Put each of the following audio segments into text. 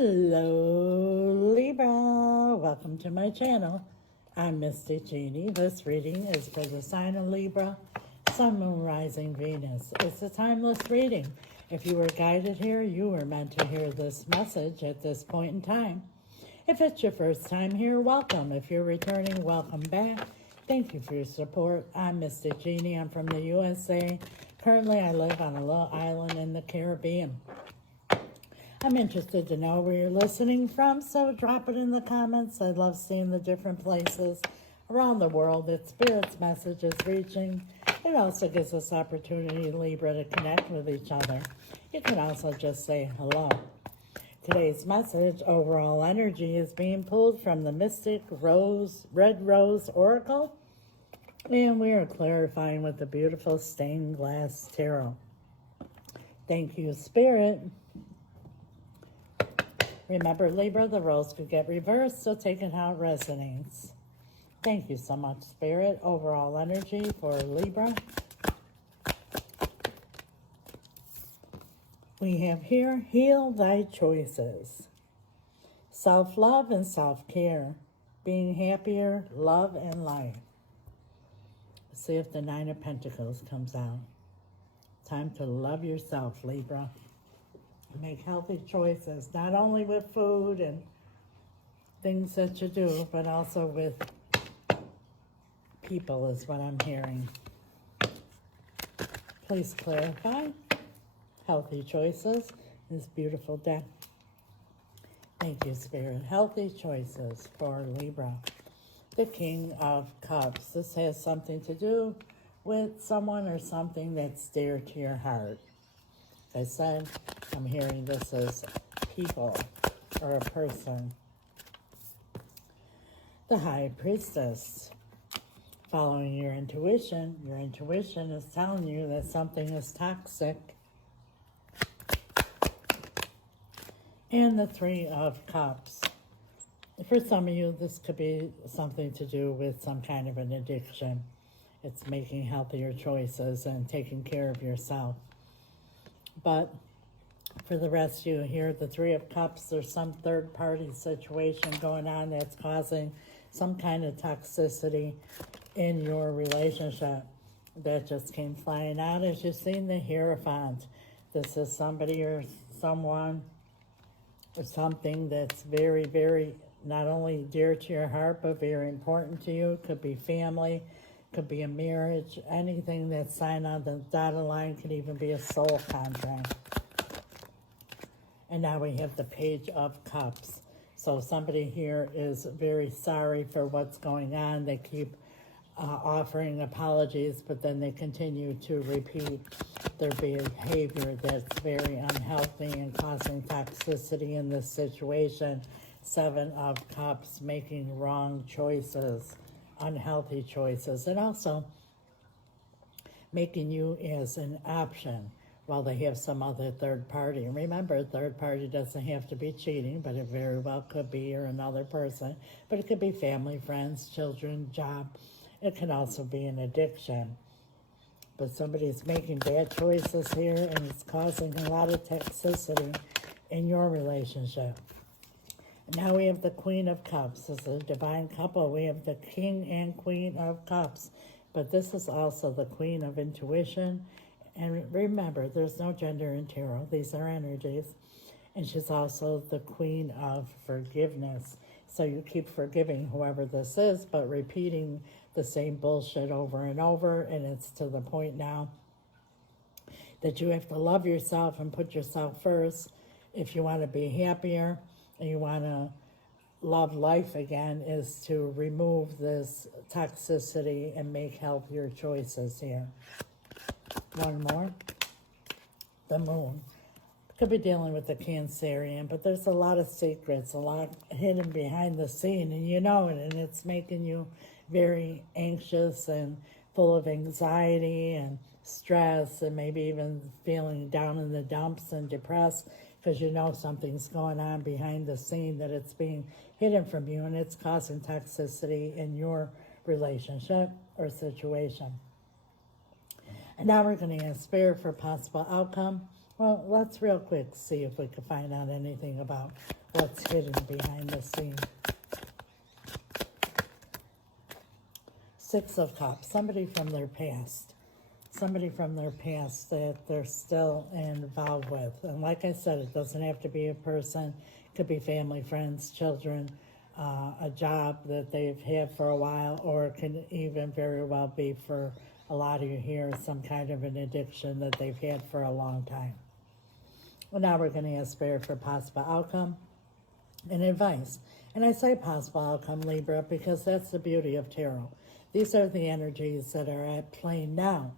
Hello, Libra. Welcome to my channel. I'm Mystic.Jeanne. This reading is for the sign of Libra, Sun, Moon, Rising, Venus. It's a timeless reading. If you were guided here, you were meant to hear this message at this point in time. If it's your first time here, welcome. If you're returning, welcome back. Thank you for your support. I'm Mystic.Jeanne. I'm from the USA. Currently, I live on a little island in the Caribbean. I'm interested to know where you're listening from, so drop it in the comments. I love seeing the different places around the world that Spirit's message is reaching. It also gives us opportunity, Libra, to connect with each other. You can also just say hello. Today's message, overall energy, is being pulled from the Mystic Red Rose Oracle, and we are clarifying with the beautiful stained glass tarot. Thank you, Spirit. Remember, Libra, the roles could get reversed, so take it how it resonates. Thank you so much, Spirit. Overall energy for Libra. We have here, heal thy choices. Self-love and self-care. Being happier, love, and life. Let's see if the Nine of Pentacles comes out. Time to love yourself, Libra. Make healthy choices, not only with food and things that you do, but also with people is what I'm hearing. Please clarify. Healthy choices. This beautiful deck. Thank you, Spirit. Healthy choices for Libra. The King of Cups. This has something to do with someone or something that's dear to your heart. As I said, I'm hearing this as people or a person. The High Priestess. Following your intuition is telling you that something is toxic. And the Three of Cups. For some of you, this could be something to do with some kind of an addiction. It's making healthier choices and taking care of yourself. But for the rest of you here, the Three of Cups, there's some third-party situation going on that's causing some kind of toxicity in your relationship. That just came flying out as you've seen the Hierophant. This is somebody or someone or something that's very, very not only dear to your heart, but very important to you. It could be family, could be a marriage, anything that's signed on the dotted line, could even be a soul contract. And now we have the Page of Cups. So somebody here is very sorry for what's going on. They keep offering apologies, but then they continue to repeat their behavior that's very unhealthy and causing toxicity in this situation. Seven of Cups, making wrong choices, unhealthy choices, and also making you as an option while they have some other third party. And remember, third party doesn't have to be cheating, but it very well could be or another person. But it could be family, friends, children, job. It can also be an addiction. But somebody's making bad choices here, and it's causing a lot of toxicity in your relationship. Now we have the Queen of Cups. This is a divine couple. We have the King and Queen of Cups. But this is also the Queen of Intuition. And remember, there's no gender in tarot. These are energies. And she's also the Queen of Forgiveness. So you keep forgiving whoever this is, but repeating the same bullshit over and over. And it's to the point now that you have to love yourself and put yourself first if you want to be happier and you want to love life again, is to remove this toxicity and make healthier choices here. One more. The Moon. Could be dealing with the Cancerian, but there's a lot of secrets, a lot hidden behind the scene, and you know it, and it's making you very anxious and full of anxiety and stress, and maybe even feeling down in the dumps and depressed, because you know something's going on behind the scene, that it's being hidden from you, and it's causing toxicity in your relationship or situation. And now we're going to ask Spirit for possible outcome Well, let's real quick see if we can find out anything about what's hidden behind the scene. Six of Cups, somebody from their past. Somebody from their past that they're still involved with. And like I said, it doesn't have to be a person. It could be family, friends, children, a job that they've had for a while, or it can even very well be, for a lot of you here, some kind of an addiction that they've had for a long time. Well, now we're going to ask Spirit for possible outcome and advice. And I say possible outcome, Libra, because that's the beauty of tarot. These are the energies that are at play now.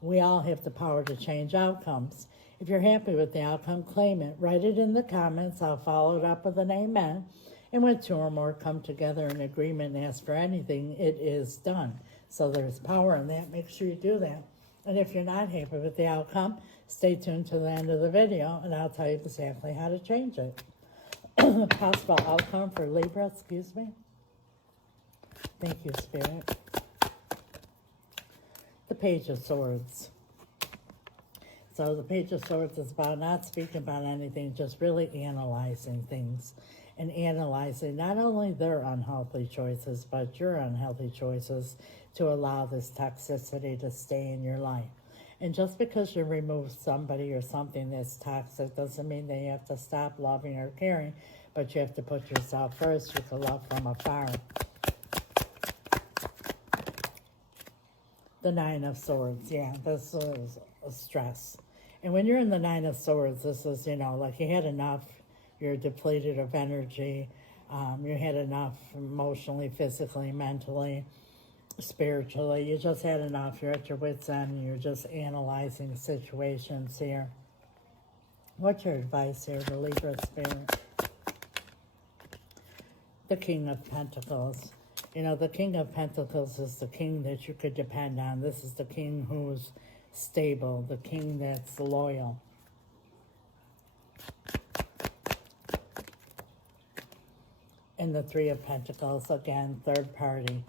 We all have the power to change outcomes. If you're happy with the outcome, claim it. Write it in the comments. I'll follow it up with an amen. And when two or more come together in agreement and ask for anything, it is done. So there's power in that. Make sure you do that. And if you're not happy with the outcome, stay tuned to the end of the video, and I'll tell you exactly how to change it. Possible outcome for Libra, excuse me. Thank you, Spirit. The Page of Swords. So the Page of Swords is about not speaking about anything, just really analyzing things. And analyzing not only their unhealthy choices, but your unhealthy choices to allow this toxicity to stay in your life. And just because you remove somebody or something that's toxic doesn't mean that you have to stop loving or caring, but you have to put yourself first. You can love from afar. The Nine of Swords, yeah, this is a stress. And when you're in the Nine of Swords, this is, you know, like you had enough. You're depleted of energy. You had enough emotionally, physically, mentally, spiritually. You just had enough. You're at your wit's end. You're just analyzing situations here. What's your advice here to Libra Spirit? The King of Pentacles. You know, the King of Pentacles is the king that you could depend on. This is the king who's stable, the king that's loyal. And the Three of Pentacles, again, third party.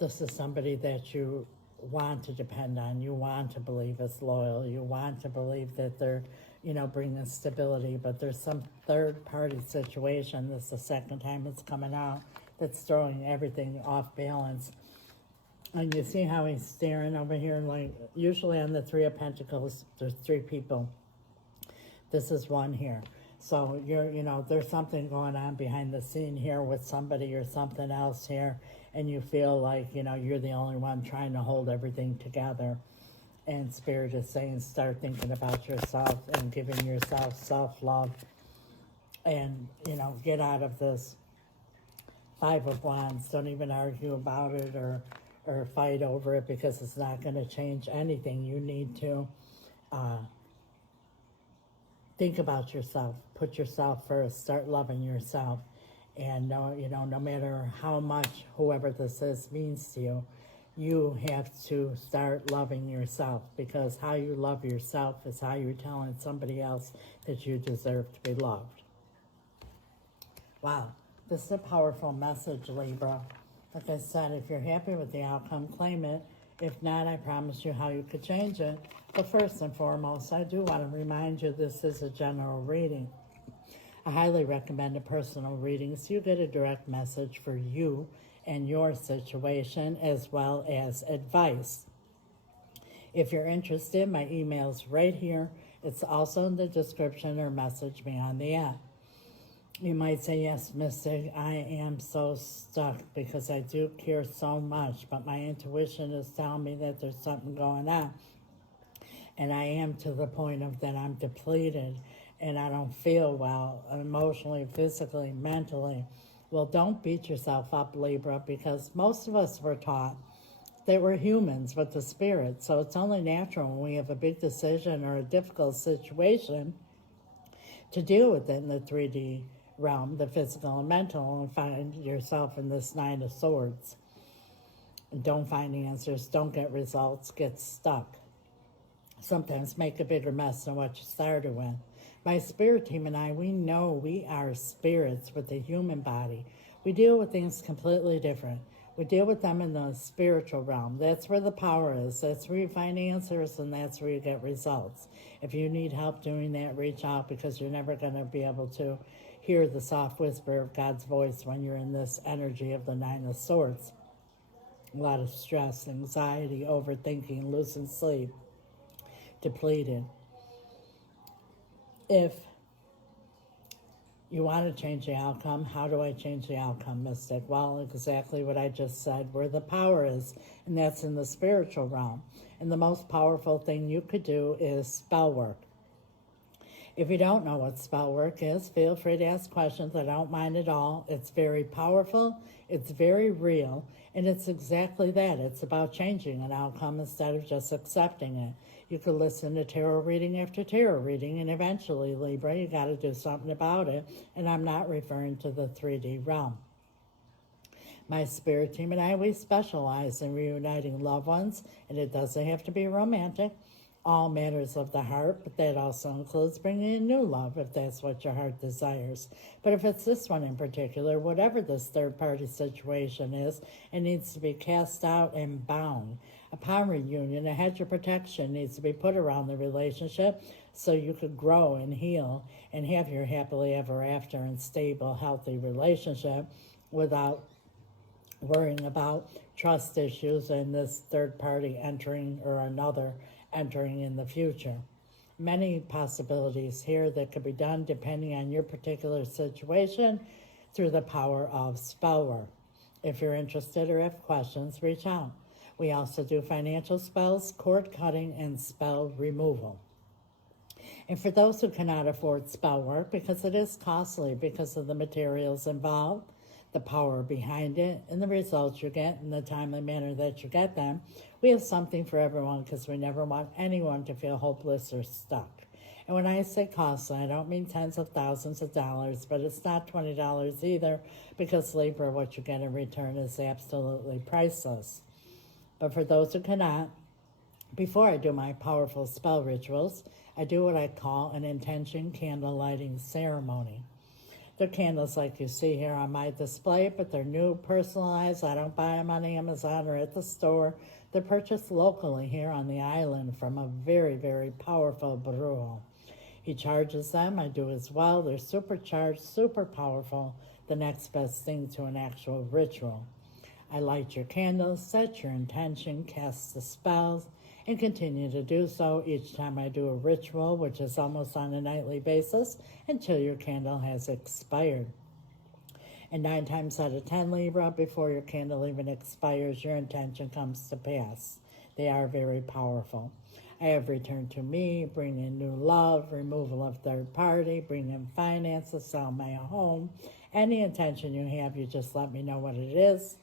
This is somebody that you want to depend on. You want to believe is loyal. You want to believe that they're, you know, bringing stability. But there's some third party situation. This is the second time it's coming out that's throwing everything off balance. And you see how he's staring over here, like usually on the Three of Pentacles, there's three people. This is one here. So you're, you know, there's something going on behind the scene here with somebody or something else here, and you feel like, you know, you're the only one trying to hold everything together. And Spirit is saying, start thinking about yourself and giving yourself self-love, and, you know, get out of this Five of Wands. Don't even argue about it or fight over it, because it's not going to change anything. You need to think about yourself, put yourself first, start loving yourself, and know, you know, no matter how much whoever this is means to you, you have to start loving yourself, because how you love yourself is how you're telling somebody else that you deserve to be loved. Wow, this is a powerful message, Libra. Like I said, if you're happy with the outcome, claim it. If not, I promise you how you could change it. But first and foremost, I do want to remind you this is a general reading. I highly recommend a personal reading so you get a direct message for you and your situation, as well as advice. If you're interested, my email's right here. It's also in the description, or message me on the app. You might say, yes, Mystic, I am so stuck because I do care so much, but my intuition is telling me that there's something going on. And I am to the point of that I'm depleted and I don't feel well emotionally, physically, mentally. Well, don't beat yourself up, Libra, because most of us were taught that we're humans with the spirit. So it's only natural when we have a big decision or a difficult situation to deal with it in the 3D realm, the physical and mental, and find yourself in this Nine of Swords. And don't find answers, don't get results, get stuck. Sometimes make a bigger mess than what you started with. My spirit team and I, we know we are spirits with a human body. We deal with things completely different. We deal with them in the spiritual realm. That's where the power is. That's where you find answers, and that's where you get results. If you need help doing that, reach out, because you're never going to be able to hear the soft whisper of God's voice when you're in this energy of the Nine of Swords. A lot of stress, anxiety, overthinking, losing sleep, depleted. If you want to change the outcome, how do I change the outcome, Mystic? Well, exactly what I just said, where the power is, and that's in the spiritual realm. And the most powerful thing you could do is spell work. If you don't know what spell work is, feel free to ask questions. I don't mind at all. It's very powerful, it's very real, and it's exactly that. It's about changing an outcome instead of just accepting it. You could listen to tarot reading after tarot reading, and eventually, Libra, you got to do something about it. And I'm not referring to the 3D realm. My spirit team and I, we specialize in reuniting loved ones, and it doesn't have to be romantic. All matters of the heart, but that also includes bringing in new love if that's what your heart desires. But if it's this one in particular, whatever this third-party situation is, it needs to be cast out and bound. Upon reunion, a hedge of protection needs to be put around the relationship so you could grow and heal and have your happily ever after and stable, healthy relationship without worrying about trust issues and this third party entering or another entering in the future. Many possibilities here that could be done depending on your particular situation through the power of spell work. If you're interested or have questions, reach out. We also do financial spells, cord cutting, and spell removal. And for those who cannot afford spell work, because it is costly because of the materials involved, the power behind it, and the results you get in the timely manner that you get them, we have something for everyone, because we never want anyone to feel hopeless or stuck. And when I say costly, I don't mean tens of thousands of dollars, but it's not $20 either, because Libra, what you get in return is absolutely priceless. But for those who cannot, before I do my powerful spell rituals, I do what I call an intention candle lighting ceremony. They're candles like you see here on my display, but they're new, personalized. I don't buy them on Amazon or at the store. They're purchased locally here on the island from a very, very powerful Baruch. He charges them. I do as well. They're supercharged, super powerful, the next best thing to an actual ritual. I light your candles, set your intention, cast the spells, and continue to do so each time I do a ritual, which is almost on a nightly basis, until your candle has expired. And 9 times out of 10, Libra, before your candle even expires, your intention comes to pass. They are very powerful. I have return to me, bring in new love, removal of third party, bring in finances, sell my home. Any intention you have, you just let me know what it is.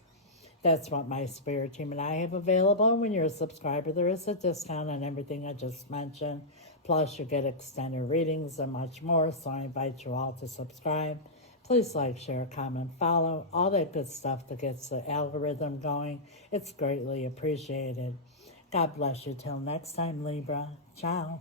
That's what my spirit team and I have available. When you're a subscriber, there is a discount on everything I just mentioned. Plus, you get extended readings and much more, so I invite you all to subscribe. Please like, share, comment, follow, all that good stuff that gets the algorithm going. It's greatly appreciated. God bless you till next time, Libra. Ciao.